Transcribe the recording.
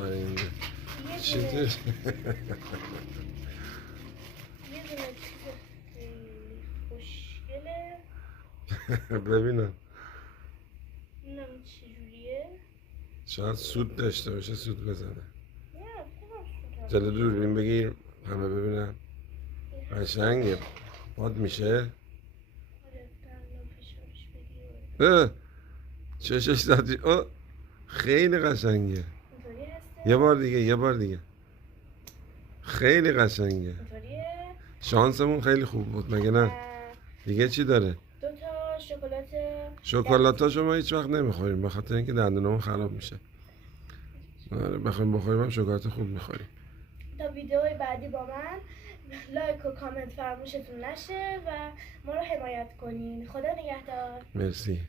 آفرین چی یه تو؟ دونه چیز خیلی خوشگله. ببینم نمیدونم چجوریه. شاید سود داشته باشه، سود بزنه. نه فکرم سوت جلو دوربین بگیر همه ببینم. قشنگه. باد میشه. آره دندون فشارش بگیر. اه، چشش زدی. خیلی قشنگه. اینطوری هسته. یه بار دیگه، یه بار دیگه. خیلی قشنگه. اینطوریه. شانسمون خیلی خوب بود مگه نه؟ و دیگه چی داره؟ 2 تا شکلات. شکلاتاشو ما هیچ وقت نمیخوریم به خاطر اینکه دندونمون خراب میشه. آره بخوایم بخوریم هم شکلات خوب میخوریم. تا ویدیو بعدی با من لایک و کامنت فراموشتون نشه و ما رو حمایت کنین. خدا نگهدار. مرسی.